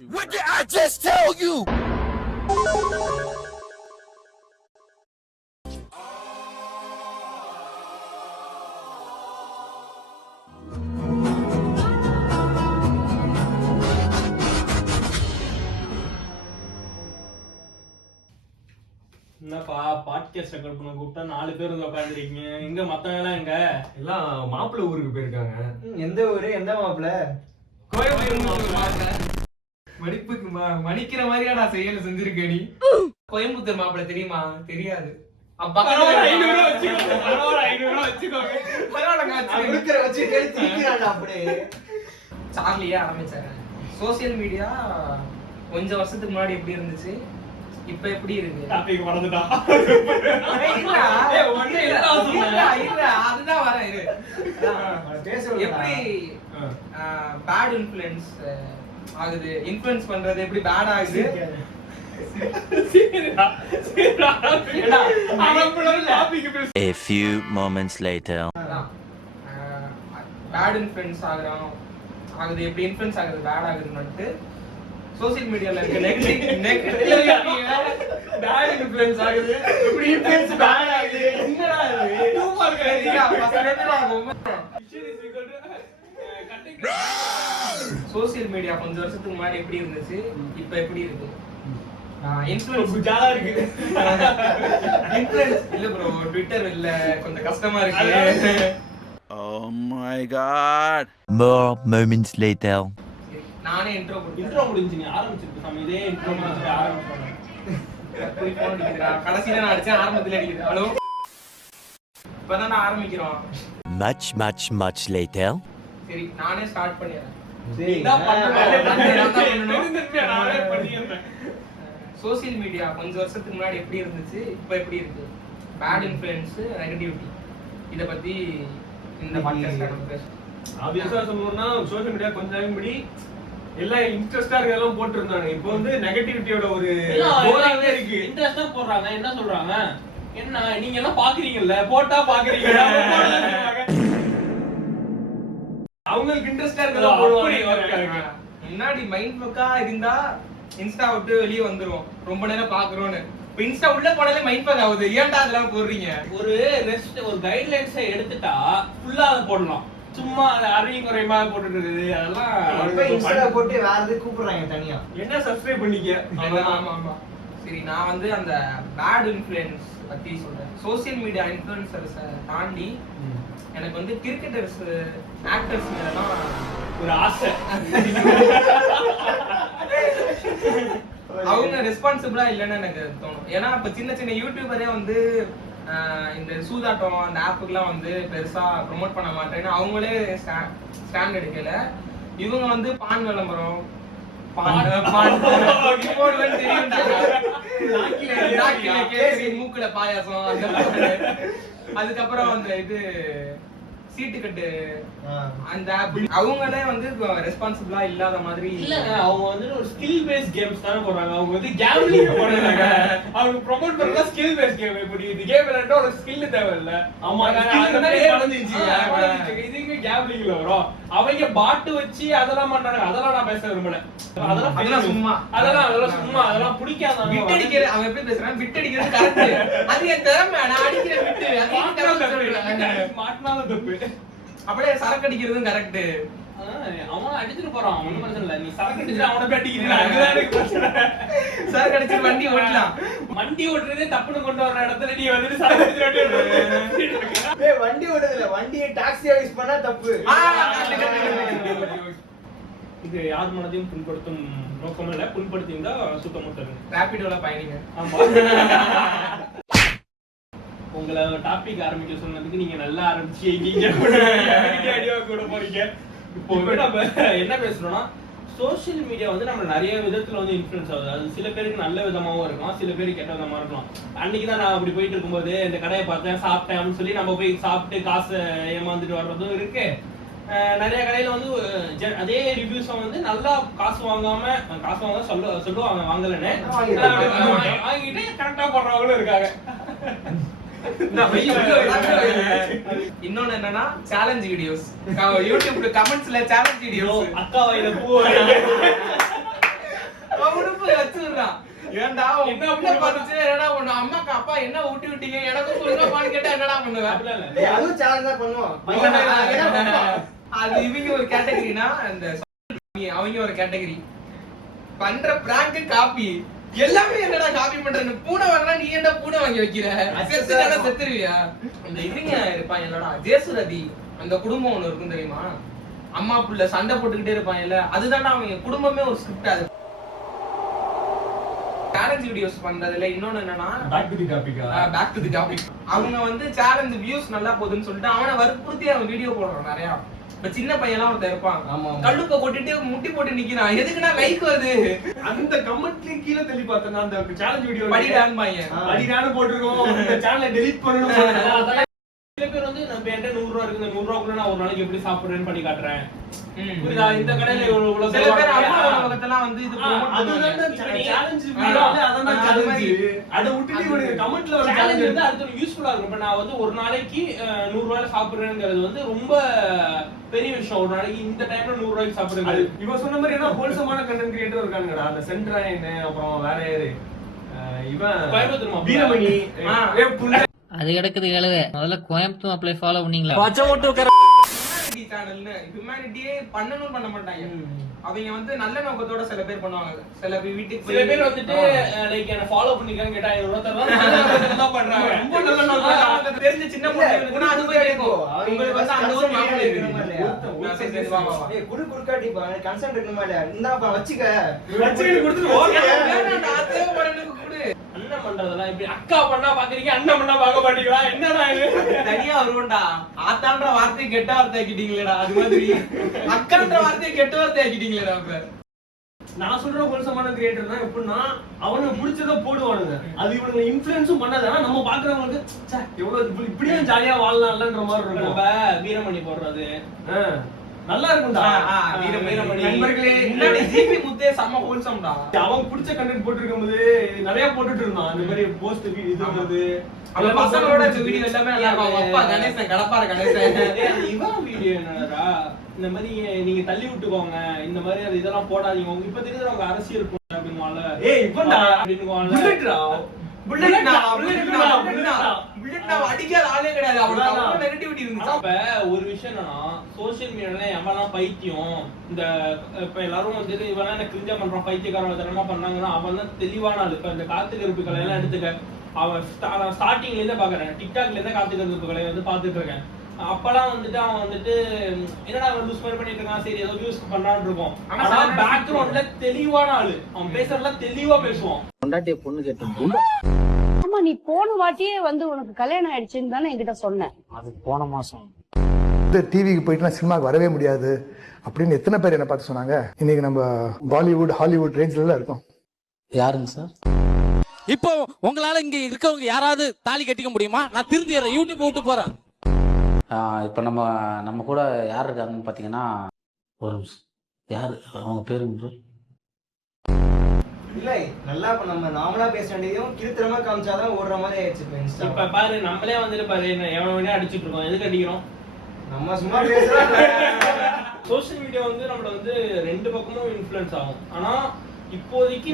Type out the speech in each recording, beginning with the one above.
What did I just tell you? என்னப்பா podcast record பண்ண கூப்பிட்டா 4 பேர் வந்து உட்காந்துருக்கீங்க. எங்க மத்தவங்க எல்லாம் எங்க? எல்லாம் மாப்பிள்ளை ஊருக்கு போயிருக்காங்க. எந்த ஊரு எந்த மாப்பிள்ள? மடிப்புக்கு மணிக்கிற மாதிரியா நான் செயல செஞ்சிருக்கேன். நீ கோயம்புத்தூர் மாப்பிள்ள தெரியுமா? தெரியாது. சார்லியா ஆரம்பிச்சாங்க. சோசியல் மீடியா கொஞ்சம் வருஷத்துக்கு முன்னாடி எப்படி இருந்துச்சு, இப்ப எப்படி இருக்கு? டாபிக் மறந்துட்டான். அதுதான் வரேன். எப்படி பேட் இன்ஃப்ளூயன்ஸ் ஆகுது, இன்ஃப்ளூயன்ஸ் பண்றது எப்படி பேட் ஆகுது? A few moments later. Bad influence ஆகுது, எப்படி இன்ஃப்ளூயன்ஸ் ஆகுது, பேட் ஆகுதுன்னு சோசியல் மீடியால இருக்க நெகட்டிவ் பேட் இன்ஃப்ளூயன்ஸ் ஆகுது, எப்படி இன்ஃப்ளூயன்ஸ் பேட் ஆகுது. என்னடா இது? 2 மார்க் எழுதியா? சோசியல் மீடியா கொஞ்சம் வருஷத்துக்கு முன்னாடி எப்படி இருந்துச்சு, இப்ப எப்படி இருக்கு? இன்ஃப்ளூயன்ஸ் ஜாலா இருக்கு. இன்ஃப்ளூயன்ஸ் இல்ல ப்ரோ, ட்விட்டர் இல்ல, கொஞ்சம் கஷ்டமா இருக்கு. Oh my god. More moments later. நானே இன்ட்ரோ முடிஞ்சுங்க. ஆரம்பிச்சிருக்கு சாமி. இதே இன்ட்ரோ மாதிரி ஆரம்பிச்சாங்க. போய் போன் அடிக்குதுடா. கடைசில நான் அடிச்சேன், ஆரம்பத்துல அடிக்குது. ஹலோ, இப்பதான் நான் ஆரம்பிக்கிறோம். Much later. சரி, நானே ஸ்டார்ட் பண்ணிடுறேன். சோசியல் மீடியா கொஞ்சம் வருஷத்துக்கு முன்னாடி எப்படி இருந்துச்சு, இப்ப எப்படி இருக்கு? பேட் இன்ஃப்ளூயன்ஸ், நெகட்டிவிட்டி, இத பத்தி இந்த பாட்காஸ்ட்ல நம்ம பேசுவோம். ஆப்வியஸா சொல்லணும்னா சோசியல் மீடியா கொஞ்சம் முன்னாடி எல்லாம் இன்ட்ரெஸ்டா இருக்கெல்லாம் போட்டு இருந்தாங்க. இப்போ வந்து நெகட்டிவிட்டியோட ஒரு போராட்டமே இருக்கு. இன்ட்ரெஸ்டா போடுறாங்க. என்ன சொல்றாங்க? என்ன நீங்க எல்லாம் பாக்குறீங்கல்ல, போட்டா பாக்குறீங்க. அவங்களுக்கு இன்ட்ரெஸ்டா இருக்கதா போடுவாங்க. முன்னாடி மைண்ட் பக்கா இருந்தா இன்ஸ்டா விட்டு வெளியே வந்துரும், ரொம்ப நேரம் பாக்குறோம்னு. இப்ப இன்ஸ்டா உள்ள போனாலே மைண்ட் பக் ஆகுது. ஏன்டா அதெல்லாம் போடுறீங்க? ஒரு ரெஸ்ட், ஒரு கைட்லைன்ஸை எடுத்துட்டா ஃபுல்லா அதை போடலாம். சும்மா அதை அறிவிங் குறைமா போட்டுட்டு இருக்குது. அதெல்லாம் இன்ஸ்டா போட்டு வேற எது கூப்பிடுறாங்க தனியா. என்ன சப்ஸ்கிரைப் பண்ணிக்க. ஆமா. சரி, நான் வந்து அந்த பேட் இன்ஃப்ளூயன்ஸ் பத்தி சொல்றேன். சோசியல் மீடியா இன்ஃப்ளூயன்சர்ஸ் தாண்டி எனக்கு வந்து கிரிக்கெட்டர்ஸ், ஆக்டர்ஸ் மேலதான் ஒரு ஆசை. அவங்க ரெஸ்பான்சிபிளா இல்லைன்னு எனக்கு தோணும். ஏன்னா இப்ப சின்ன சின்ன யூடியூபரே வந்து இந்த சூதாட்டம் அந்த ஆப்புக்கெல்லாம் வந்து பெருசா ப்ரொமோட் பண்ண மாட்டேன்னு அவங்களே ஸ்டாண்ட் எடுக்கல. இவங்க வந்து பான் விளம்பரம், மூக்குல பாயாசம், அதுக்கப்புறம் அந்த இது சீட்டுக்கட்டு, அந்த அவங்களே வந்து ரெஸ்பான்சிபிளா இல்லாத மாதிரி இல்லங்க. அவங்க வந்து ஒரு ஸ்கில் பேஸ் கேம்ஸ் தான போறாங்க. அவங்க வந்து கேம்பிளிங் பண்றாங்க. அவங்க ப்ரோமோட் பண்றது ஸ்கில் பேஸ் கேம். இப்படி இந்த கேம் விளையாண்டா ஒரு ஸ்கில் தேவை இல்ல. ஆமா, இதுங்க கேம்பிளிங்ல வரும். அவங்க பாட்டு வச்சு அதெல்லாம் பண்றாங்க. அதெல்லாம் நான் பேச விரும்பல. அதெல்லாம் சும்மா, அதெல்லாம் பிடிக்காத. பிட் அடிக்கிற அவன் எப்படி பேசுறான்? பிட் அடிக்கிறது கரெக்ட், அது என் திறமை. நான் அடிக்கிற பிட் மாட்டினாலும் தப்பு. அப்படியே சரக்கு அடிக்கிறதும் கரெக்ட். அவன் அடிச்சுட்டு போறான், ஒண்ணும் பிரச்சனை இல்ல. நீ சரக்கு அடிச்சு அவனை போய் அடிக்கிறீங்க, அதுதான் எனக்கு பிரச்சனை. சரக்கு அடிச்சு வண்டி ஓட்டலாம். வண்டி ஓட்டுறதே தப்புன்னு கொண்டு வர இடத்துல நீ வந்து சரக்கு அடிச்சு வண்டி ஓடுறதுல வண்டியை டாக்ஸியா யூஸ் பண்ணா தப்பு. இது யார் மனதையும் புண்படுத்தும் நோக்கம் இல்ல. புண்படுத்தியிருந்தா சுத்தமா தருங்க. ராபிடோல பயணிங்க. ஆமா. உங்களை டாபிக் ஆரம்பிக்க சொன்னதுக்கு நீங்க நல்லா ஆரம்பிச்சு ஐடியா கூட போறீங்க. இப்போ நம்ம என்ன பேசுறோம்னா, சோசியல் மீடியா வந்து நம்ம நிறைய விதத்துல வந்து இன்ஃப்ளூயன்ஸ் ஆகுது. அது சில பேருக்கு நல்ல விதமாவும் இருக்கலாம், சில பேருக்கு கெட்ட விதமா இருக்கலாம். அன்னைக்கு தான் நான் அப்படி போயிட்டு இருக்கும்போது இந்த கடையை பார்த்தேன், சாப்பிட்டேன் அப்படின்னு சொல்லி நம்ம போய் சாப்பிட்டு காசை ஏமாந்துட்டு வர்றதும் இருக்கு. நிறைய கடையில வந்து அதே ரிவ்யூஸ் வந்து நல்லா காசு வாங்க சொல்லுவாங்க வாங்கலன்னு, வாங்கிட்டு கரெக்டா போடுறவங்களும் இருக்காங்க. இன்னொன்னு என்னன்னா சேலஞ்ச் வீடியோஸ் யூடியூப்ல கமெண்ட்ஸ்ல சேலஞ்ச் வீடியோஸ் அக்கா வயல பூ பொண்ணை பார்த்துச்சு என்னடா பண்ணு அம்மாக்கு அப்பா என்ன ஊட்டி விட்டீங்க எனக்கும் சொல்லுங்கப்பான்னு கேட்டா என்னடா பண்ணுவேன் அப்படிலாம் இல்ல. டேய் அதுவும் சேலஞ்ச் தான் பண்ணுவோம் அது இவங்க ஒரு கேட்டகரினா அந்த அவங்க ஒரு கேட்டகரி பண்ற பிராங்க் காப்பி எல்லாமே என்னடா காப்பி பண்றேன்னு பூனை வாங்கினா நீ என்ன பூனை வாங்கி வைக்கிற செத்துட்டானா செத்துருவியா அந்த இவங்க இருப்பாங்க இல்லடா ஜேசுரதி அந்த குடும்பம் ஒண்ணு இருக்கும் தெரியுமா அம்மா புள்ள சண்டை போட்டுக்கிட்டே இருப்பாங்கல்ல அதுதான்டா அவங்க குடும்பமே ஒரு ஸ்கிரிப்ட் அது சேலஞ்ச் வீடியோஸ் பண்றதுல இன்னொன்னு என்னன்னா பேக் டு தி டாபிக் அவங்க வந்து சேலஞ்ச் வியூஸ் நல்லா போகுதுன்னு சொல்லிட்டு அவனை வற்புறுத்தி அவன் வீடியோ போடுறான் நிறைய இப்ப சின்ன பையன்லாம் ஒருத்தர் இருப்பான் ஆமா, ஆமா. கல்லுப்ப கொட்டிட்டு முட்டி போட்டு நிக்கிறான் எதுக்குன்னா லைக் வருது அந்த கமெண்ட்லயே கீழ தள்ளி பார்த்தேன் அந்த சேலஞ்ச் வீடியோ படிடான் பையன் படிடான்னு போட்டுருக்கோம் இந்த சேனலை டெலீட் பண்ணணும் சில பேர் வந்து நம்ம என்கிட்ட 100 ரூபா இருக்கு, இந்த 100 ரூபாக்குள்ள நான் ஒரு நாளைக்கு எப்படி சாப்பிடுறேன்னு பண்ணி காட்டுறேன். புரியுதா? இந்த கடையில இவ்வளவு சில பேர் அம்மா உலகத்தெல்லாம் வந்து இது promote அதுதான் பண்ணுவாங்க. சேலஞ்ச் வீடியோல அதான் சேலஞ்ச் அத விட்டுட்டு இவங்க கமெண்ட்ல வர சேலஞ்ச் சேலஞ்ச் வந்து அடுத்து யூஸ்ஃபுல்லா இருக்கும். இப்ப நான் வந்து ஒரு நாளைக்கு 100 ரூபாயில சாப்பிடுறேங்கிறது வந்து ரொம்ப பெரிய விஷயம். ஒரு நாளைக்கு இந்த டைம்ல 100 ரூபாய்க்கு சாப்பிடுறது. இவ சொன்ன மாதிரி என்ன ஹோல்சமான கண்டென்ட் கிரியேட்டர் இருக்கானுங்கடா அந்த சென்ட்ராயன் அப்புறம் வேற யாரு இவன் கோயம்புத்தூர் மாப்பிள்ளை. வீரமணி புள்ள அது கிடக்குது கழுவே முதல்ல கோயம்புத்தூர் அப்ளை ஃபாலோ பண்ணீங்களா ஹியூமனிட்டி சேனல்னு ஹியூமனிட்டியே பண்ணணும் பண்ண மாட்டாங்க. அவங்க வந்து நல்ல நோக்கத்தோட சில பேர் பண்ணுவாங்க. சில பேர் வீட்டுக்கு சில பேர் வந்துட்டு லைக் என்ன ஃபாலோ பண்ணிருக்கான்னு கேட்டா 500 ரூபாய் தரலாம் தான் பண்றாங்க. ரொம்ப நல்ல நோக்கம் தெரிஞ்ச சின்ன பொண்ணு அது போய் கேட்கும். உங்களுக்கு வந்து அந்த ஒரு மாப்பிள்ளை இருக்கு. சரி சரி வா வா வா. ஏய் குடு குடுக்காட்டி பா கன்சென்ட் இருக்கணுமா இல்லையா இந்தாப்பா வச்சுக்க கொடுத்துட்டு ஓகே வேணாம்டா தேவைப்படுறதுக்கு கொடு. அண்ணன் பண்றதெல்லாம் இப்படி அக்கா பண்ணா பாக்குறீங்க, அண்ணன் பண்ணா பார்க்க மாட்டீங்களா? என்னடா இது? தனியா வருவோம்டா. ஆத்தான்ற வார்த்தையை கெட்ட வார்த்தை ஆக்கிட்டீங்களேடா அது மாதிரி. அக்கான்ற வார்த்தையை கெட்ட வார்த்தை ஆக்கிட்டீங்களேடா இப்ப. நான் சொல்ற ஹோல்சமான கிரியேட்டர் தான் எப்படின்னா அவனுக்கு பிடிச்சத போடுவானுங்க. அது இவனுங்க இன்ஃப்ளூயன்ஸும் பண்ணாதா நம்ம பாக்குறவங்களுக்கு ச்சே எவ்வளவு இப்படியே ஜாலியா வாழலாம்லன்ற மாதிரி நம்ம இருக்கும். வீரமணி போடுறது நல்லா இருக்கும்டா. வீரமணி நண்பர்களே முன்னாடி ஜிபி முத்தே செம்ம ஹோல்சம்டா. அவன் பிடிச்ச கண்டென்ட் போட்டுருக்கும் போது நிறைய போட்டுட்டு இருந்தான். அந்த மாதிரி போஸ்ட் இது அந்த பசங்களோட வீடியோ எல்லாமே நல்லா இருக்கும். அவங்க அப்பா கணேசன் கடப்பார கணேசன். இவன் வீடியோ என்னடா இந்த மாதிரி நீங்க தள்ளி விட்டுக்கோங்க, இந்த மாதிரி அது இதெல்லாம் போடாதீங்க, உங்க இப்ப தெரியுது அவங்க அரசியல் அப்படின்னுவாங்க. ஏய் இப்படா அப்படின்னுவாங்க. புல்லட்ரா புல்லட் அடிக்காத ஆளே கிடையாது. அவனுக்கு அவ்வளவு நெகட்டிவிட்டி இருந்துச்சு. அப்ப ஒரு விஷயம் என்னன்னா சோசியல் மீடியால எவெல்லாம் பைத்தியம் இந்த இப்ப எல்லாரும் வந்துட்டு இவெல்லாம் என்ன கிரிஞ்சா பண்றான் பைத்தியக்காரன் தனமா பண்ணாங்கன்னா அவன் தான் தெளிவான ஆளு. இப்ப இந்த காத்து கருப்புகளை எல்லாம் எடுத்துக்க அவன் ஸ்டார்டிங்ல இருந்தே பாக்குறேன். டிக்டாக்ல இருந்தே காத்து கருப்புகளை வந்து பாத்துட்டு இருக்கேன். அப்பெல்லாம் வந்துட்டு அவன் வந்துட்டு என்னடா அவன் லூஸ் மாதிரி பண்ணிட்டு இருக்கான், சரி ஏதோ வியூஸ் பண்றான்னு இருக்கும். ஆனா பேக்ரவுண்ட்ல தெளிவான ஆளு, அவன் பேசுறதுலாம் தெளிவா பேசுவான். பொண்ணு கேட்டு ஆமா நீ போன வாட்டியே வந்து உனக்கு கல்யாணம் ஆயிடுச்சுன்னு தானே என்கிட்ட சொன்னேன். அது போன மாசம் டிவிக்கு போயிட்டுலாம் சினிமாக்கு வரவே முடியாது அப்படின்னு எத்தனை பேர் என்ன பார்த்து சொன்னாங்க. இன்னைக்கு நம்ம பாலிவுட் ஹாலிவுட் ரேஞ்சில இருக்கோம். யாருங்க சார்? இப்போ உங்களால இங்க இருக்கவங்க யாராவது தாலி கட்டிக்க முடியுமா? நான் திருந்திடுறேன், யூடியூப் விட்டு போறேன். இப்போ நம்ம கூட யார் இருக்காங்கன்னு பார்த்தீங்கன்னா ஒரு நிமிஷம். யார் அவங்க பேரு? இல்ல நல்லா இப்ப நம்ம நார்மலா பேச வேண்டியதையும் கிருத்திரமா காமிச்சாதான் ஓடுற மாதிரி ஆயிடுச்சு இப்ப இன்ஸ்டா. இப்ப பாரு நம்மளே வந்துட்டு பாரு எவன் வேணா அடிச்சிட்டு இருக்கோம். எதுக்கு அடிக்கிறோம்? நம்ம சும்மா பேசுறோம். சோசியல் மீடியா வந்து நம்மள வந்து ரெண்டு பக்கமும் இன்ஃப்ளூயன்ஸ் ஆகும். ஆனா இப்போதைக்கு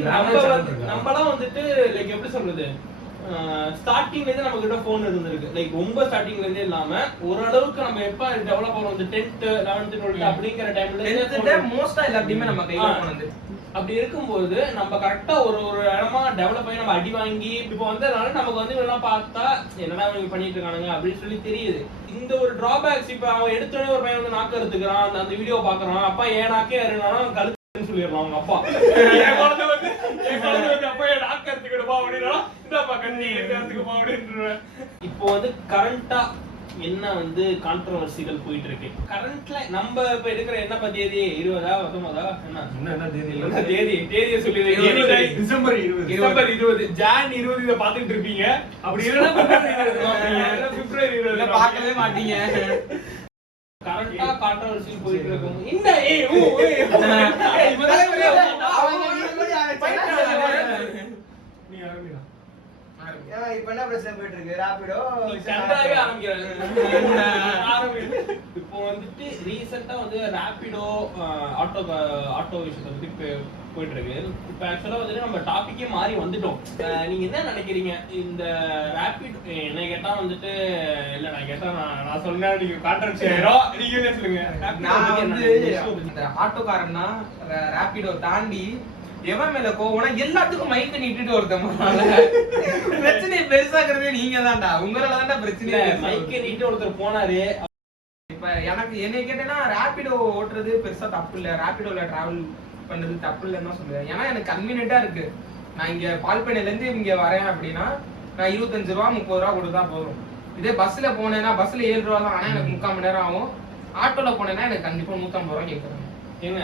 நம்மலாம் வந்துட்டு லைக் எப்படி சொல்றது, ஸ்டார்டிங்ல இருந்து நம்ம கிட்ட போன் இருந்திருக்கு. லைக் ரொம்ப ஸ்டார்டிங்ல இருந்தே இல்லாம ஓரளவுக்கு நம்ம எப்ப டெவலப் ஆகிறோம், 10th 11th 12th அப்படிங்கிற டைம்ல மோஸ்டா எல்லாத்தையுமே நம்ம கையில போனது. அப்படி இருக்கும்போது நம்ம கரெக்டா ஒரு இடமா டெவலப் ஆகி நம்ம அடி வாங்கி இப்போ வந்ததுனால நமக்கு வந்து இதெல்லாம் பார்த்தா என்னடா இவங்க பண்ணிட்டு இருக்கானுங்க அப்படின்னு சொல்லி தெரியுது. இந்த ஒரு டிராபேக்ஸ் இப்ப அவன் எடுத்தோடனே ஒரு பையன் வந்து நாக்கு எடுத்துக்கிறான், அந்த வீடியோ பாக்குறான், அப்பா ஏன் நாக்கே இருந்தாலும் கழுத்துன்னு சொல்லிடுறான் அவங்க அப்பா. என் குழந்தை வந்து அப்பா என் நாக்கு எடுத்துக்கிடுப்பா அப்படின்னா இந்தாப்பா கண்ணி எடுத்துக்கப்பா அப்படின்னு. இப்போ வந்து கரண்டா என்ன வந்து கான்ட்ரோவர்சிகள் போயிட்டு இருக்கு கரண்ட்ல நம்ம இப்ப எடுக்கிற என்ன தேதி 20 19 என்ன தேதியை சொல்லி டிசம்பர் 20 ஜான் 20 இத பாத்துட்டு இருப்பீங்க. அப்படி இல்லனா பிப்ரவரி 20 பார்க்கவே மாட்டீங்க. கரண்டா கான்ட்ரோவர்சி போயிட்டு இருக்கும். இந்த இப்ப என்ன பிரச்சனை போயிட்டு இருக்கு? ராபிடோ கண்டாவே ஆரம்பிக்கிறது. இப்போ வந்துட்டு ரீசெண்டா வந்து ராபிடோ ஆட்டோ விஷயத்தை பத்தி போயிட்டு இருக்கு. இப்போ ஆக்சுவலா வந்துட்டு நம்ம டாபிக்கே மாறி வந்துட்டோம். நீங்க என்ன நினைக்கிறீங்க இந்த ராபிட்? என்ன கேட்டா வந்துட்டு இல்ல நான் கேட்டா நான் சொன்னேன் நீங்க கான்ட்ராக்ட் செய்யறோம். நீங்க என்ன சொல்லுங்க? நான் வந்து இந்த ஆட்டோக்காரன்னா ராபிடோ தாண்டி எவன் மேல கோவம்னா எல்லாத்துக்கும் மைக்க நீட்டிட்டு ஒருத்தவங்க பிரச்சனையை பெருசாக்குறதே நீங்க தான்டா. உங்களால தான்டா பிரச்சனை. மைக்க நீட்டு ஒருத்தர் போனாரு. இப்ப எனக்கு என்ன கேட்டேன்னா ராபிடோ ஓட்டுறது பெருசா தப்பு இல்ல, ராபிடோல டிராவல் பண்றது தப்பு இல்லைன்னு தான் சொல்லுவேன். ஏன்னா எனக்கு கன்வீனியன்ட்டா இருக்கு. நான் இங்க பால்பேட்டையில இருந்து இங்க வரேன் அப்படின்னா நான் 25 ரூபா 30 ரூபா கொடுத்தா போதும். இதே பஸ்ல போனேன்னா பஸ்ல 7 ரூபா தான், ஆனா எனக்கு 3/4 மணி நேரம் ஆகும். ஆட்டோல போனேன்னா எனக்கு கண்டிப்பா 150 ரூபா கேட்கறாங்க. ஏங்க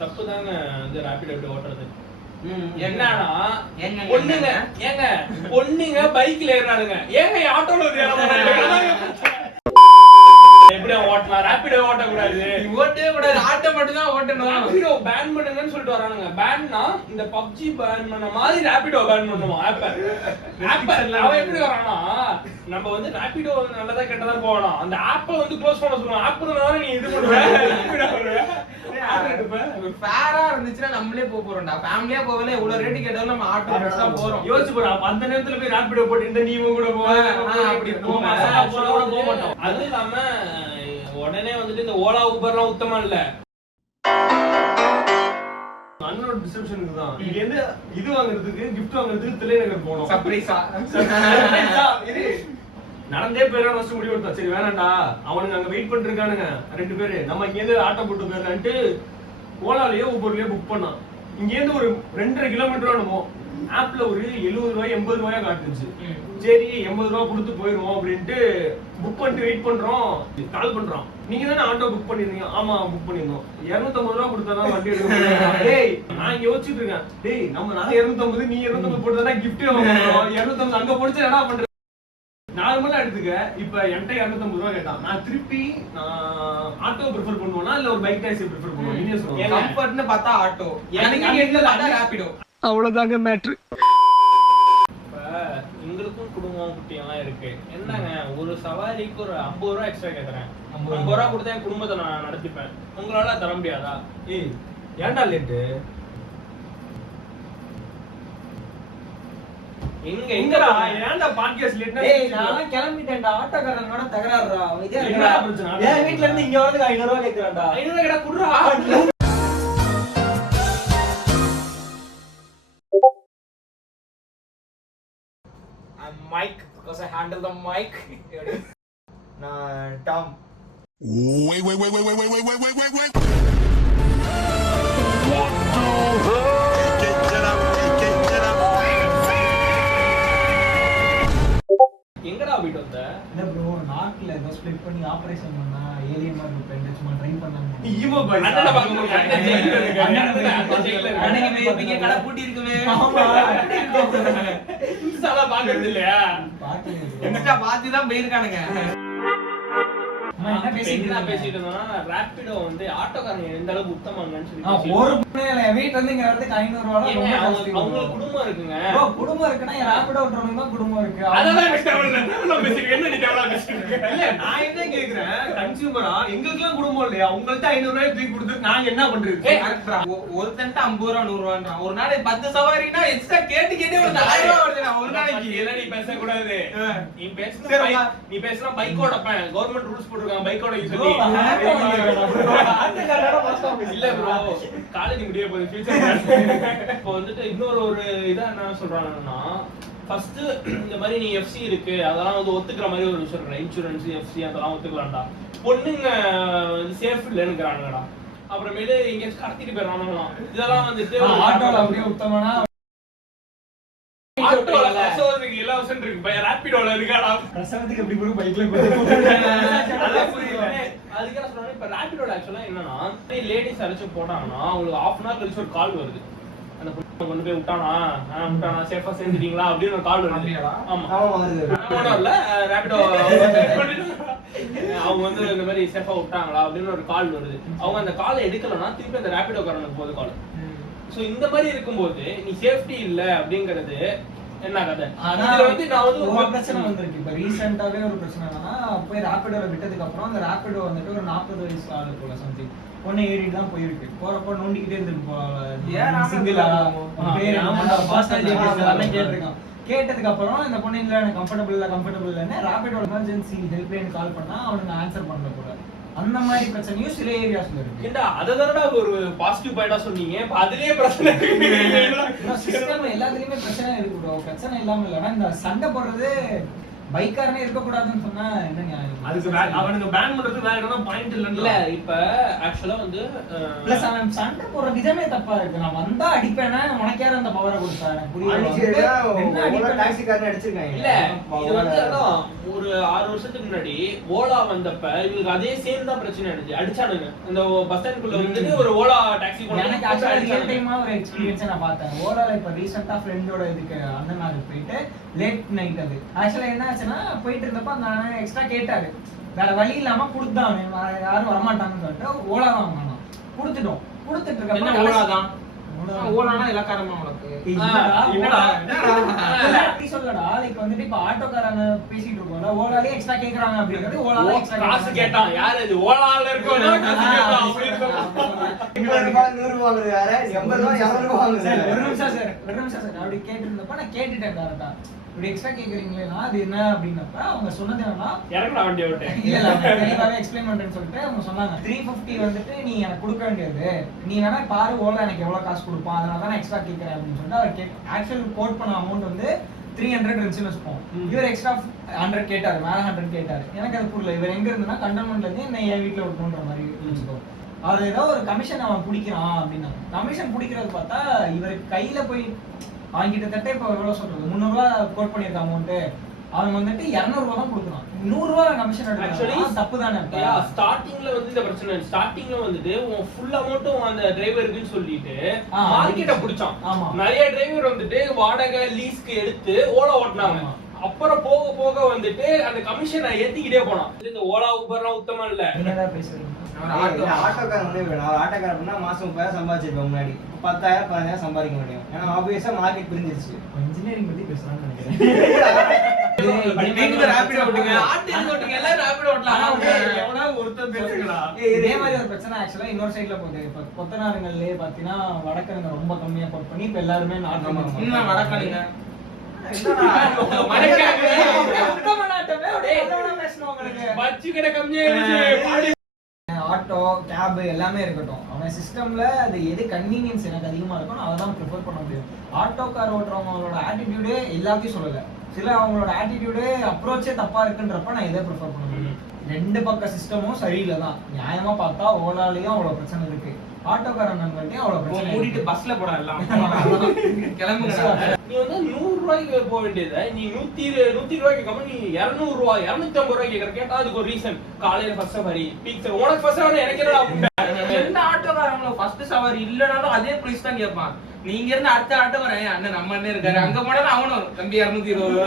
தப்பு தாங்க வந்து ராபிடோ எப்படி ஓட்டுறது. என்னன்னா பொண்ணுங்க பைக்ல ஏறானுங்க, ஏங்க ஆட்டோல எப்படி ஓட்டலாம்? ராபிடோ ஓட்ட கூடாது, ஓட்டவே கூடாது, ஆட்டோ மட்டும் தான் ஓட்டணும். ராபிடோ பேன் பண்ணுங்கன்னு சொல்லிட்டு வரானுங்க. பேன்னா இந்த பப்ஜி பேன் பண்ண மாதிரி ராபிடோ பேன் பண்ணுவோம். அவன் எப்படி வரானா, நம்ம வந்து ராபிடோ நல்லதா கெட்டதா போகலாம், அந்த ஆப்பை வந்து க்ளோஸ் பண்ண சொல்லுவான். ஆப் நீ இது பண்ணுற ஃபேரா இருந்துச்சுன்னா நம்மளே போறோம்டா. ஃபேமிலியா போகல எவ்வளவு ரேட்டு கேட்டாலும் நம்ம ஆட்டோ தான் போறோம். யோசிச்சு போறோம். அப்ப அந்த நேரத்துல போய் ராபிடோ போட்டு நீ கூட அப்படி போக மாட்டோம். அதுவும் இல்லாம உடனே வந்துட்டு இந்த ஓலா ஊபர்லாம் உத்தமம் இல்ல. அண்ணனோட டிஸ்கிரிப்ஷனுக்கு தான் இங்க இருந்து இது வாங்குறதுக்கு கிஃப்ட் வாங்குறதுக்கு தில்லைநகர் போனோம். சர்ப்ரைஸா நடந்தே போயிடலாம் ஃபர்ஸ்ட் முடிவு எடுத்தோம். சரி வேணாண்டா, அவனுங்க அங்க வெயிட் பண்ணிட்டு இருக்கானுங்க 2 பேரு, நம்ம இங்க இருந்து ஆட்டோ போட்டு போயிடலான்ட்டு ஓலாலயோ ஊபர்லயோ புக் பண்ணோம். இங்க இருந்து ஒரு 2.5 கிலோமீட்டர் என்னமோ ஆப்ல ஒரு 70 ரூபாய் 80 ரூபாயா காட்டுச்சு. சரி 80 ரூபாய் கொடுத்து போயிருவோம் அப்படின்ட்டு புக் பண்ணிட்டு வெயிட் பண்றோம். கால் பண்றோம், நீங்க தானே ஆட்டோ புக் பண்ணிருந்தீங்க? ஆமா புக் பண்ணிருந்தோம். 250 ரூபாய் கொடுத்தாதான் வண்டி எடுக்க முடியும். டேய் நான் யோசிச்சுட்டு இருக்கேன், டேய் நம்ம நான் 250 நீ 250 போட்டுதானே கிஃப்ட் வாங்குறோம். 250 அங்க போடுச்சு என்ன பண்ற நார்மலா எடுத்துக்க. இப்ப என்கிட்ட 250 ரூபாய் கேட்டான். நான் திருப்பி ஆட்டோ ப்ரிஃபர் பண்ணுவேனா இல்ல ஒரு பைக் டாக்ஸி ப்ரிஃபர் பண்ணுவேன்? நீங்க சொல்லுங்க. கம்ஃபர்ட்னு பார்த்தா ஆட்டோ, எனக்கு என்ன பார்த்தா ராபிடோ. அவ்வளவுதாங்க மேட்ரு. எங்களுக்கும் குடும்பம் குட்டியெல்லாம் இருக்கு. என்னங்க ஒரு சவாரிக்கு ஒரு 50 ரூபாய் எக்ஸ்ட்ரா கேக்குறேன். 50 ரூபாய் கொடுத்தா என் குடும்பத்தை நான் நடத்திப்பேன். உங்களால தர முடியாதா? ஏய் ஏன்டா லேட்டு? எங்கடா ஏன்டா பாட்காஸ்ட் லேட்னா? ஏய் நான் கிளம்பிட்டேன்டா. ஆட்டோக்காரனோட தகராறுடா. இதே என்னடா பிரச்சனை? என் வீட்ல இருந்து இங்க வந்து 500 ரூபாய் கேக்குறான்டா. 500 ரூபாய் கேட்டா குடுறா. I'm Mike because I handle the mic. நான் டாம். எங்கடா வீட்டு வந்த? இல்ல ப்ரோ, நாக்குல ஏதோ ஸ்ப்ளிட் பண்ணி ஆபரேஷன் பண்ணா ஏலியன் மாதிரி இருப்பேன். சும்மா ட்ரை பண்ணாங்க. ஈமோ பாய் அண்ணனை பார்க்க முடியும். அண்ணன் ஜெயில்ல இருக்காரு. அண்ணன் ஜெயில்ல இருக்காரு. அன்னைக்கு இங்க கடை பூட்டி இருக்குமே. இன்ஸ்டால பாக்குறது இல்லையா? என்கிட்ட பார்த்து தான் போயிருக்கானுங்க. என்ன பேசிட்டு இருந்தோம்னா ராபிடோ வந்து ஆட்டோக்காரங்க எந்த அளவுக்கு உத்தமங்கன்னு சொல்லி ஒரு வீட்ல இருந்து இங்க வரதுக்கு 500 ரூபாய் அவங்க குடும்பம் இருக்குங்க. குடும்பம் இருக்குன்னா ராபிடோ ஓட்டுறவங்க தான் குடும்பம் இருக்கு. அதெல்லாம் என்ன நீ டெவலப் பேசிட்டு இல்ல நான் என்ன கேக்குறேன், கன்சியூமரா எங்களுக்குலாம் குடும்பம் இல்லையா? உங்கள்ட்ட 500 ரூபாய் தூக்கி கொடுத்து நாங்க என்ன பண்றது? ஒருத்தன்ட்ட 50 ரூபா 100 ரூபான்றா. ஒரு நாளைக்கு 10 சவாரினா எக்ஸ்ட்ரா கேட்டு ஒரு 1000 ரூபாய் வருதுடா ஒரு நாளைக்கு. எல்லாம் நீ பேசக்கூடாது. சரி, நீ பேசுனா பைக்கோட கவர்மெண்ட் ரூல்ஸ் போட்டுருக்காங்க பைக்கோட சொல்லி. இல்ல ப்ரோ காலேஜ் முடிய போகுது ஃபியூச்சர். இப்போ வந்துட்டு இன்னொரு இதா என்ன சொல்றாங்கன்னா, ஃபர்ஸ்ட் இந்த மாதிரி நீ எஃப்சி இருக்கு அதெல்லாம் வந்து ஒத்துக்கிற மாதிரி ஒரு விஷயம் இருக்கு. இன்சூரன்ஸ் எஃப்சி அதெல்லாம் ஒத்துக்கலாம்டா. பொண்ணுங்க சேஃப் இல்லைன்னுக்குறானுங்கடா. அப்புறமேலு எங்கேயாச்சும் கடத்திட்டு போயிடறானுங்களாம். இதெல்லாம் வந்துட்டு ஆட்டோல அப்படியே உத்தமனா ஆட்டோல பிரசவத்துக்கு இலவசம் இருக்கு, ராபிடோல இருக்காடா. பிரசவத்துக்கு எப்படி கூட பைக்ல அதான் புரியல. அதுக்கு என்ன சொல்றாங்க, இப்ப ராபிடோல ஆக்சுவலா என்னன்னா லேடிஸ் அழைச்சு போட்டாங்கன்னா அவங்களுக்கு 1/2 hour கழிச்சு ஒரு கால் வருது. அந்த பொண்ணு கொண்டு போய் விட்டானா சேஃபா சேர்ந்துட்டீங்களா அப்படின்னு ஒரு கால் வருது. ஆமா இல்ல ராபிடோ அவங்க வந்து இந்த மாதிரி சேஃபா விட்டாங்களா அப்படின்னு ஒரு கால் வருது. அவங்க அந்த காலை எடுக்கலன்னா திருப்பி அந்த ராபிடோ காரனுக்கு போகுது கால். சோ இந்த மாதிரி இருக்கும்போது நீ சேஃப்டி இல்ல அப்படிங்கறது என்ன கதை? ஆனா இதுல வந்து நான் வந்து ஒரு பிரச்சனை வந்திருக்கு. இப்ப ரீசெண்டாவே ஒரு பிரச்சனை என்னன்னா, போய் ராபிடோல விட்டதுக்கு அப்புறம் அந்த ராபிடோ வந்துட்டு ஒரு 40 வயசு ஆளு போல சம்திங் பொண்ணு ஏறிட்டு தான் போயிருக்கு. போறப்ப நோண்டிக்கிட்டே இருந்துட்டு போல சிங்கிளா பேர் கேட்டிருக்கான். கேட்டதுக்கு அப்புறம் இந்த பொண்ணு இல்ல எனக்கு கம்ஃபர்டபுள் இல்லைன்னு ராபிடோ எமர்ஜென்சி ஹெல்ப்லைன் கால் பண்ணா அவனுக்கு ஆன்சர் பண்ணல போல. அந்த மாதிரி பிரச்சனையும் சில ஏரியாஸ்ல இருக்கு. ஏண்டா அததானடா ஒரு பாசிட்டிவ் பாயிண்டா சொன்னீங்க. இப்ப அதுலயே பிரச்சனை சிஸ்டம் எல்லாத்துலயுமே பிரச்சனை இருக்கு ப்ரோ. பிரச்சனை இல்லாம இல்ல. இந்த சண்டை போடுறது பைக்காரனே இருக்க கூடாதுன்னு சொன்னா என்ன நியாயம்? அதுக்கு அவனுக்கு பேன் பண்றது வேற என்ன பாயிண்ட் இல்ல. இப்ப ஆக்சுவலா வந்து பிளஸ் அவன் சண்டை போடுற விதமே தப்பா இருக்கு. நான் வந்தா அடிப்பேனா உனக்கு யார் அந்த பவரை கொடுத்தா? எனக்கு புரியல. டாக்ஸிக்காரன் அடிச்சிருக்காங்க. இல்ல இது வந்து அதான் ஒரு 6 வருஷத்துக்கு முன்னாடி ஓலா வந்தப்ப இவங்களுக்கு அதே சேம் தான் பிரச்சனை ஆயிடுச்சு. அடிச்சானுங்க அந்த பஸ் ஸ்டாண்ட்குள்ள வந்து ஒரு ஓலா டாக்ஸி கொண்டு எனக்கு ஆக்சுவலா ரியல் டைமா ஒரு எக்ஸ்பீரியன்ஸ் நான் பார்த்தேன். ஓலால இப்ப ரீசெண்டா ஃப்ரெண்டோட இதுக்கு அண்ணன் நாள் போயிட்டு லேட் நைட் அது ஆக்சுவலா என்ன ஆச்சுன்னா போயிட்டு இருந்தப்ப அந்த அண்ணன் எக்ஸ்ட்ரா கேட்டாரு. வேற வழி இல்லாம கொடுத்தான். யாரும் வரமாட்டாங்கன்னு சொல்லிட்டு ஓலா தான் வாங்கணும். கொடுத்துட்டு இருக்க ஓலாதான் ஓலானா இலக்காரமா உனக்கு சொல்லடா. லைக் வந்துட்டு இப்ப ஆட்டோக்காரங்க பேசிட்டு இருக்கோம்ல, ஓலாலே எக்ஸ்ட்ரா கேக்குறாங்க அப்படிங்கிறது ஓலால எக்ஸ்ட்ரா காசு கேட்டான். யாரு இது ஓலால இருக்கவங்க காசு கேட்டான் அப்படி ரூபாய் 100 ரூபாய் வாங்குறது வேற 80 ரூபாய் 200 ரூபாய் வாங்குறது. ஒரு நிமிஷம் சார் அப்படி கேட்டிருந்தப்ப நான் கேட்டுட்டேன் டேரக்டா. இப்படி எக்ஸ்ட்ரா கேக்குறீங்களேனா அது என்ன அப்படின்னப்ப அவங்க சொன்னது என்னன்னா இறங்கடா வண்டியை விட்டு. இல்ல தெளிவாவே எக்ஸ்பிளைன் பண்றேன்னு சொல்லிட்டு அவங்க சொன்னாங்க 350 வந்துட்டு நீ எனக்கு கொடுக்க வேண்டியது, நீ வேணா பாரு ஓலா எனக்கு எவ்வளவு காசு கொடுப்பான், அதனால தான் நான் எக்ஸ்ட்ரா கேட்கறேன் அப்படின்னு சொல்லிட்டு அவர் ஆக்சுவல் கோட் பண்ண அமௌண்ட் வந்து 300 இருந்துச்சுன்னு வச்சுப்போம். இவர் எக்ஸ்ட்ரா 100 கேட்டாரு, மேல 100 கேட்டாரு. எனக்கு அது புரியல. இவர் எங்க இருந்துன்னா கண்டோன்மெண்ட்ல இருந்து என்ன என் வீட்டுல விட்டுன்ற மாதிரி வச்சுக்கோ. அவர் ஏதோ ஒரு கமிஷன் அவன் பிடிக்கிறான் அப்படின்னா கமிஷன் பிடிக்கிறது பார்த்தா இவருக்கு கையில போய் அவன் கிட்டத்தட்ட இப்ப எவ்வளவு சொல்றது 300 ரூபாய் கோட் பண்ணிருக்க அமௌண்ட் அவன் வந்துட்டு 200 ரூபாய் தான் கொடுக்கறான். 100 ரூபாய் கமிஷன் எடுக்கறான். தப்பு தானே? ஸ்டார்டிங்ல வந்து இந்த பிரச்சனை ஸ்டார்டிங்ல வந்துட்டு உன் ஃபுல் அமௌண்ட்டும் அந்த டிரைவருக்குன்னு சொல்லிட்டு மார்க்கெட்ட புடிச்சான். நிறைய டிரைவர் வந்துட்டு வாடகை லீஸ்க்கு எடுத்து ஓலா ஓட்டுனாங்க. அப்புறம் போக போக வந்துட்டு அந்த கமிஷனை ஏத்திக்கிட்டே போனான். இந்த ஓலா ஊபர்லாம் உத்தமா இல்ல. என்னதான் பேசுறீங்க? ஆட்டோக்காரன் வந்து ஆட்டோக்காரன் அப்படின்னா மாசம் 30,000 சம்பாதிச்சிருப்பேன். முன்னாடி 10,000 15,000 சம்பாதிக்க முடியும். ஏன்னா ஆப்வியஸா மார்க்கெட் பிரிஞ்சிருச்சு. இன்ஜினியரிங் பத்தி பேசுறான்னு நினைக்கிறேன். இதே மாதிரி ஒரு பிரச்சனை ஆக்சுவலா இன்னொரு சைட்ல போகுது. இப்ப கொத்தனாருங்கள்லயே பாத்தீங்கன்னா வடக்கனுங்க ரொம்ப கம்மியா போட் பண்ணி இப்ப எல்லாருமே வடக்கனுங்க ஆட்டோ கேப் எல்லாமே இருக்கட்டும். அவன் சிஸ்டம்ல அது எது கன்வீனியன்ஸ் எனக்கு அதிகமா இருக்கும் அதை தான் ப்ரிஃபர் பண்ண முடியும். ஆட்டோ கார் ஓட்டுறவங்களோட ஆட்டிடியூடே எல்லாத்தையும் சொல்லல. சில அவங்களோட ஆட்டிடியூடே அப்ரோச்சே தப்பா இருக்குன்றப்ப நான் எதை ப்ரிஃபர் பண்ண முடியும்? ரெண்டு பக்க சிஸ்டமும் சரியில்லை தான். நியாயமா பார்த்தா ஓலாலையும் அவ்வளவு பிரச்சனை இருக்கு, ஆட்டோக்காரங்கள்ட்டையும் அவ்வளவு பிரச்சனை. மூடிட்டு பஸ்ல போட எல்லாம் கிளம்புங்க. நீ வந்து 100 ரூபாய்க்கு போக வேண்டியதை நீ 100 ரூபாய்க்கு கம்மி நீ 200 ரூபாய் 250 ரூபாய்க்கு கேட்கற. கேட்டா அதுக்கு ஒரு ரீசன். காலையில ஃபர்ஸ்ட் சவாரி பீக் உனக்கு ஃபர்ஸ்ட் சவாரி எனக்கு என்னடா எந்த ஆட்டோக்காரங்களும் ஃபர்ஸ்ட் சவாரி இல்லனாலும் அதே பிரைஸ் தான் கேட்பான். நீங்க இருந்து அடுத்த ஆட்டோ வரேன் அண்ணன் நம்ம அண்ணன் இருக்காரு அங்க போனா அவனும் தம்பி 220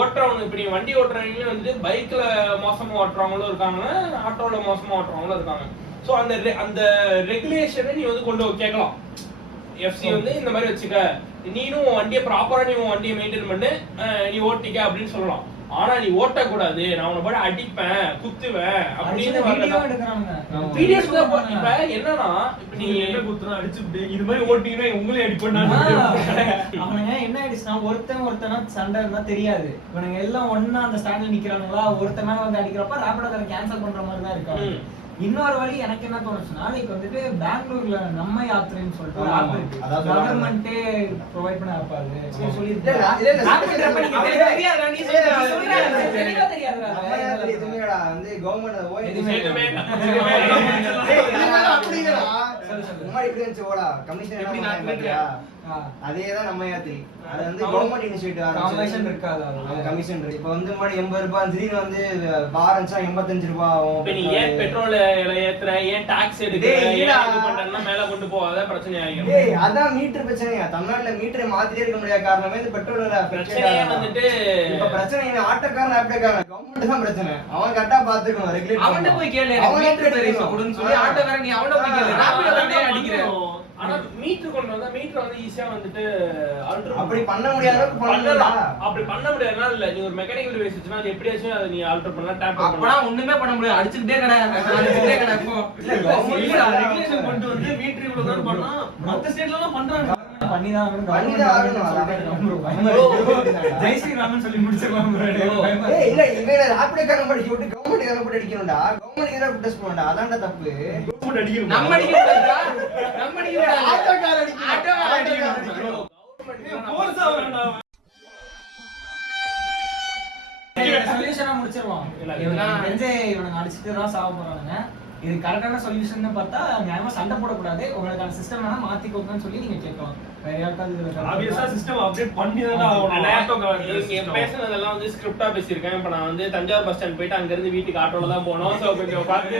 ஓட்டுறவங்க. இப்ப நீ வண்டி ஓட்டுறவங்களும் வந்து பைக்ல மோசமா ஓட்டுறவங்களும் இருக்காங்க, ஆட்டோல மோசமா ஓட்டுறவங்களும் இருக்காங்க. சோ அந்த ரெகுலேஷனை நீ வந்து கொண்டு கேட்கலாம். எஃப்சி வந்து இந்த மாதிரி வச்சுக்க, நீனும் வண்டியை ப்ராப்பரா நீ வண்டியை மெயின்டைன் பண்ணு, நீ ஓட்டிக்க அப்படின்னு சொல்லலாம். ஆனா நீ ஓட்டக்கூடாது, நான் உன்னை போய் அடிப்பேன் குத்துவேன் அப்படின்னு வீடியோஸ். இப்ப என்னன்னா இப்ப நீ என்ன குத்துனா அடிச்சுட்டு இது மாதிரி ஓட்டிங்கன்னா உங்களே அடிப்பேன். அவனுங்க என்ன ஆயிடுச்சுன்னா ஒருத்தனா சண்டை இருந்தா தெரியாது. இவனுங்க எல்லாம் ஒன்னா அந்த ஸ்டாண்ட்ல நிக்கிறானுங்களா, ஒருத்தனா வந்து அடிக்கிறப்ப ராபிடோ கேன்சல் பண்ற மாதிரி தான் இருக்காங்க. இன்னொரு வழி எனக்கு என்ன தோணுச்சுன்னா லைக் வந்துட்டு பெங்களூர்ல நம்ம யாத்திரைன்னு சொல்லிட்டு ஒரு ஆப் இருக்கு. கவர்மெண்டே ப்ரொவைட் பண்ண ஆப். அது சொல்லிட்டு அதேதான் நம்ம யாத்திரை. அது வந்து கவர்மெண்ட் இனிஷியேட்டிவ். கமிஷன் இருக்காது. கமிஷன் இருக்கு. இப்போ வந்து 80 ரூபாய் திடீர்னு வந்து பாரன்ஸா 85 ரூபாய் ஆகும். இப்போ நீ ஏன் பெட்ரோல் ஏத்துற, ஏன் டாக்ஸ் எடுக்கிற, இது பண்றன்னா மேல கொண்டு போகாத பிரச்சனை ஆகும். ஏய் அதான் மீட்டர் பிரச்சனையா? தமிழ்நாட்டுல மீட்டரை மாத்திட்டே இருக்க முடியாத காரணமே இந்த பெட்ரோல் பிரச்சனையே வந்துட்டு. இப்ப பிரச்சனை என்ன? ஆட்டோக்காரன் ஆட்டோக்காரன் கவர்மெண்ட் தான் பிரச்சனை. அவன் கரெக்டா பாத்துக்கணும், ரெகுலேட் அவன்கிட்ட போய் கேளு. அவன் மீட்டர் கொடுன்னு சொல்லி ஆட்டோக்காரன் நீ அவன போய் கேளு. ராபிடோ வந்து அடிக்கிற ஆனா மீட்டர் கொண்டு வந்தா மீட்டர் வந்து ஈஸியா வந்துட்டு ஆல்டர் அப்படி பண்ண முடியாத அளவுக்கு பண்ணலாம். பண்ணலாம். அப்படி பண்ண முடியாதுனா இல்ல, நீ ஒரு மெக்கானிக்கல் டிவைஸ் வச்சுனா அது எப்படியாச்சும் அதை நீ ஆல்டர் பண்ணலாம், டேப் அப்பனா பண்ணலாம். ஒண்ணுமே பண்ண முடியாது, அடிச்சுக்கிட்டே கிடக்கும். ரெகுலேஷன் கொண்டு வந்து மீட்டர் இவ்வளவு தான் பண்ணா மத்த ஸ்டேட்ல எல்லாம் பண்றாங்க. பண்ணிதான் ஜெய் ஸ்ரீராமன் சொல்லி முடிச்சிடலாம் bro. ஏய் இல்ல இவன ராபிட் காரன் படிச்சு விட்டு கவர்மெண்ட் காரன் போட்டு அடிக்கணும்டா. கவர்மெண்ட் காரன் டெஸ்ட் பண்ணடா. அதான்டா தப்பு. கவர்மெண்ட் அடிக்கணும். நம்ம அடிக்க கூடாதுடா. நம்ம அடிக்க கூடாது. ஆட்டோ காரன் அடிக்கணும். ஆட்டோ காரன் அடிக்கணும். போர்ஸா வரணும். சொல்யூஷனா முடிச்சிடலாம். இவனுங்க அடிச்சுட்டு தான் சாவ போறானுங்க. இது கரெக்டான சொல்யூஷன் பார்த்தா நியாயமா சண்டை போடக்கூடாது, உங்களுக்கான சிஸ்டம் வேணா மாத்திக்கோங்கன்னு சொல்லி நீங்க கேட்கலாம். வேற யாருக்காவது ஆப்வியஸா சிஸ்டம் அப்டேட் பண்ணி தான் ஆகணும். ஆட்டோ நீங்க பேசுனதெல்லாம் வந்து ஸ்கிரிப்டா பேசியிருக்கேன். இப்ப நான் வந்து தஞ்சாவூர் பஸ் ஸ்டாண்ட் போயிட்டு அங்க இருந்து வீட்டுக்கு ஆட்டோல தான் போனோம். சோ கொஞ்சம் பார்த்து